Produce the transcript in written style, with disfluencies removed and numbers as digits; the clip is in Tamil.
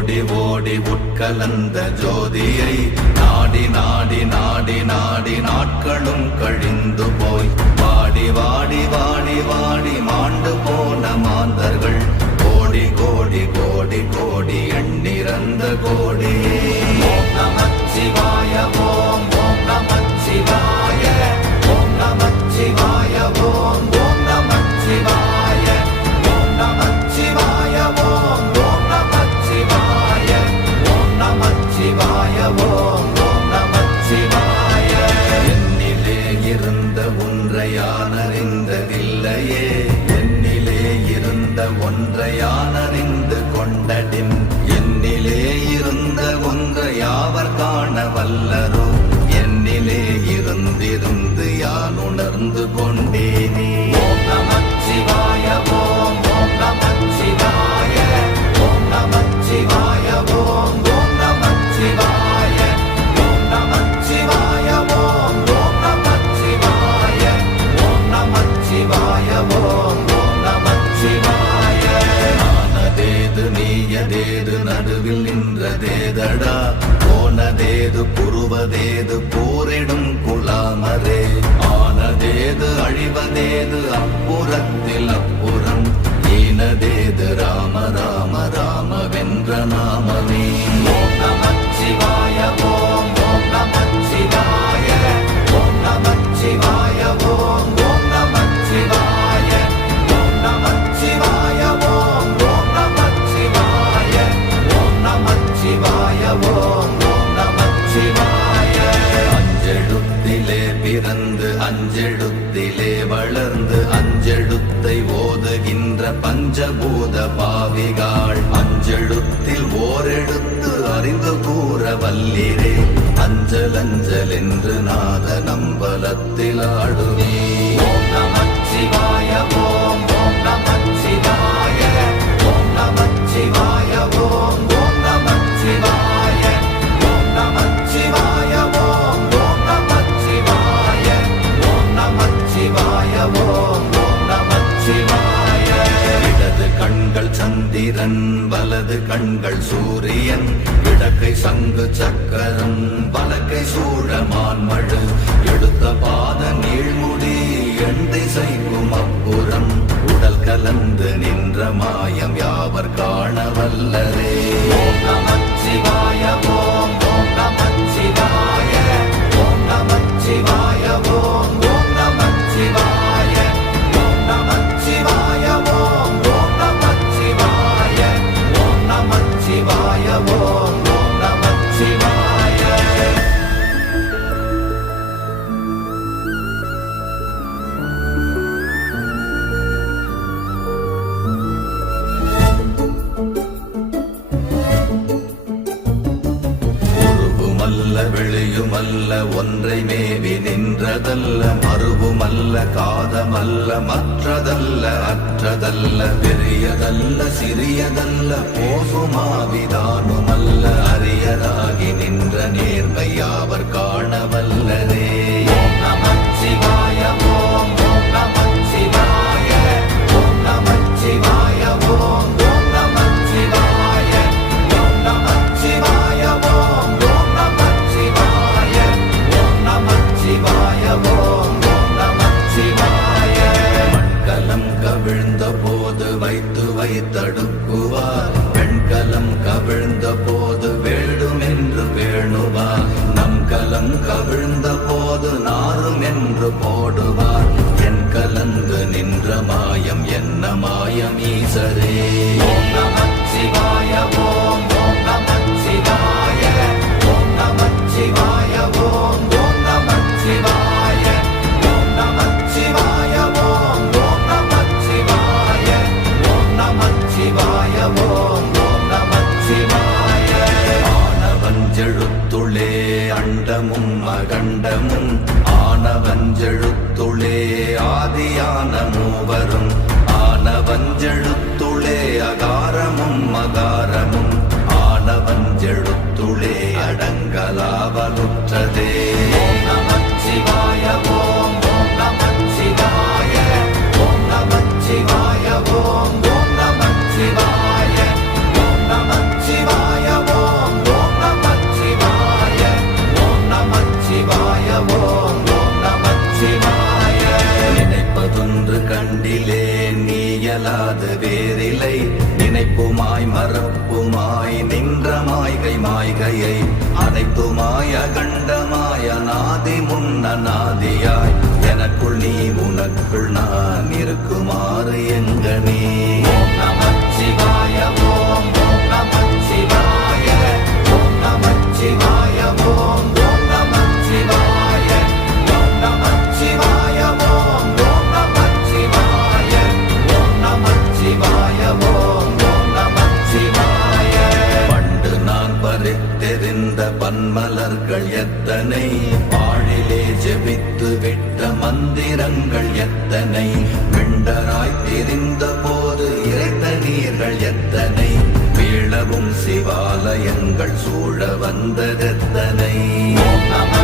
ஓடி ஓடி உட்கலந்த ஜோதியை நாடி நாடி நாடி நாடி நாட்களும் கழிந்து போய் வாடி வாடி வாடி வாடி மாண்டு போன மாந்தர்கள் கோடி கோடி கோடி கோடி எண்ணிறந்த கோடி. ஓம் நமச்சிவாய ஓம் ஓம் நமச்சிவாய ஓம் நமச்சிவாய ஓம் ஓம் நமச்சிவாய ஓம் நமச்சிவாய ஓம் ஓம் நமச்சிவாய ஓம் நமச்சிவாய ஓம் ஓம் நமச்சிவாய. என்னிலே இருந்த ஒன்றை யான் அறிந்ததில்லையே, என்னிலே இருந்த ஒன்றை யான் அறிந்து கொண்டடின், என்னிலே இருந்த ஒன்றை யாவர் காண வல்லரோ, என்னிலே இருந்திருந்து யான் உணர்ந்து கொண்டேனே. ஓம் நமச்சிவாய ஓம் ஓம் நமச்சிவாய ஓம் நமச்சிவாய ஓம் ஓம் நமச்சிவாய ஓம் நமச்சிவாய ஓம் ஓம் நமச்சிவாய ஓம் நமச்சிவாய ஓம் ஓம் நமச்சிவாய. ஆனதேது நீயதேது நடுவில் நின்றதேதடா, போனதேது புருவதேது போரிடும் குலாமரே, ஆனதேது அழிவதேது அப்புறத்தில் அப்புறம், ஈனதேது ராம ராம ராம வென்ற நாமமே. ஓம் நமச்சிவாய ஓம் ஓம் நமச்சிவாய ஓம் நமச்சிவாய ஓம் ஓம் நமச்சிவாய ஓம் நமச்சிவாய ஓம் ஓம் நமச்சிவாய ஓம் நமச்சிவாய ஓம் ஓம் நமச்சிவாய. அஞ்செழுத்திலே பிறந்து அஞ்செழுத்திலே வளர்ந்து அஞ்செழுத்தை ஓதுகின்ற பஞ்சபூத பாவிகாள், அஞ்செழுத்தில் ஓரெழுத்து அறிந்து கூற வல்லிரே, அஞ்சல் அஞ்சல் என்று நாத நம்பலத்தில் ஆடுவே. ஓம் நமச்சிவாய ஓம் ஓம் நமச்சிவாய ஓம் நமச்சிவாய ஓம் ஓம் நமச்சிவாய ஓம் நமச்சிவாய ஓம் ஓம் நமச்சிவாய ஓம் நமச்சிவாய ஓம் ஓம் நமச்சிவாய. இடது கண்கள் சந்திரன் வலது கண்கள் சூரியன், இடக்கை சங்கு சக்கரம் வலக்கை சூழமான்மழு, எடுத்த பாத நீழ்முடி எண் திசைக்கும் அப்புறம், உடல் கலந்து நின்ற மாயம் யாவர் காண வல்லரே. ஓம் நமச்சிவாய ஓம் ஓம் நமச்சிவாய ஓம் நமச்சிவாய ஓம் ஓம் நமச்சிவாய ஓம் நமச்சிவாய ஓம் ஓம் நமச்சிவாய ஓம் நமச்சிவாய ஓம் ஓம் நமச்சிவாய. உருவுமல்ல வெளியுமல்ல ஒன்றை மேவி நின்றதல்ல, மறுவுமல்ல காதமல்ல மற்றதல்ல அற்றதல்ல, பெரியதல்ல சிறியதல்ல போகுமாவிதானுமல்ல, அரியராகி நின்ற நேர்மை யாவர் காண வல்லரே. ஓம் நமச்சிவாய ஓம் ஓம் நமச்சிவாய ஓம் நமச்சிவாய ஓம் ஓம் நமச்சிவாய ஓம் நமச்சிவாய ஓம் ஓம் நமச்சிவாய ஓம் நமச்சிவாய ஓம் ஓம் நமச்சிவாய. மண்கலம் கவிழ்ந்த போது வைத்து வைத்தடுக்குவார், பெண்கலம் கவிழ்ந்த போது வேடும் என்று வேணுவார், நம் கலம் கவிழ்ந்த போது நாரும் என்று போடுவார், என் கலந்து நின்ற மாயம் என்ன மாயம் ஈசரே. ஓம் நமச்சிவாய ஓம் ஓம் நமச்சிவாய ஓம் நமச்சிவாய ஓம் ஓம் நமச்சிவாய ஓம் நமச்சிவாய ஓம் ஓம் நமச்சிவாய ஓம் நமச்சிவாய ஓம் ஓம் நமச்சிவாய. ஆனவஞ்செழுத்துளே அண்டமும் அகண்டமும், ஆனவஞ்செழுத்துளே ஆதியான மூவரும், ஆனவஞ்செழுத்துளே அகாரமும் அகாரமும், ஆனவஞ்செழுத்துளே அடங்கலாவலுற்றதே. ஓம் நமச்சிவாய ஓம் ஓம் நமச்சிவாய ஓம் நமச்சிவாய ஓம் ஓம் நமச்சிவாய ஓம் நமச்சிவாய மாய்கை மாய்கையை அனைத்துமாய கண்டமாய நாதி முன்ன நாதியாய் எனக்குள் நீ உனக்குள் நான் இருக்குமாறு எங்கனே. ஓம் நமச்சிவாய ஓம் ஓம் நமச்சிவாய ஓம் நமச்சிவாய ஓம் ஓம் நமச்சிவாய ஓம் நமச்சிவாய ஓம் ஓம் நமச்சிவாய ஓம் நமச்சிவாய ஓம் ஓம் நமச்சிவாய. பண்டு நான் பறித்தெறிந்த பன்மலர்கள் எத்தனை, பாழிலே ஜெபித்து விட்ட மந்திரங்கள் எத்தனை, விண்டராய் திரிந்த போது இறைத்த நீர்கள் எத்தனை, வீழவும் சிவாலயங்கள் சூழ வந்ததெத்தனை. ஓம் நம